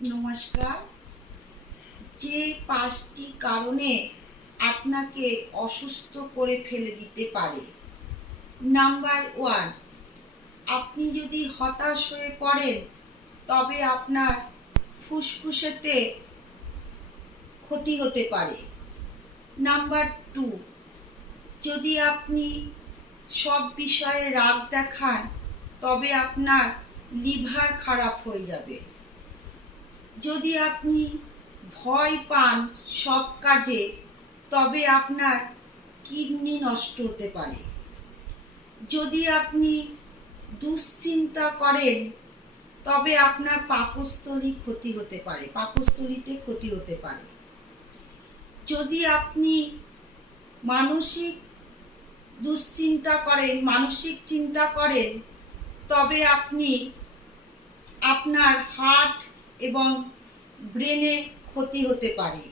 নমস্কার। যে 5টি কারণে আপনাকে অসুস্থ করে ফেলে দিতে পারে। নাম্বার 1, আপনি যদি হতাশ হয়ে পড়েন তবে আপনার ফুসফুসেতে ক্ষতি হতে পারে। নাম্বার 2, যদি আপনি সব বিষয়ে রাগ দেখান তবে আপনার লিভার খারাপ হয়ে যাবে। যদি আপনি ভয় পান সব কাজে তবে আপনার কিডনি নষ্ট হতে পারে। যদি আপনি দুশ্চিন্তা করেন তবে আপনার পাকস্থলীতে ক্ষতি হতে পারে। যদি আপনি মানসিক চিন্তা করেন তবে আপনার হার্ট এবং ব্রেনে ক্ষতি হতে পারে।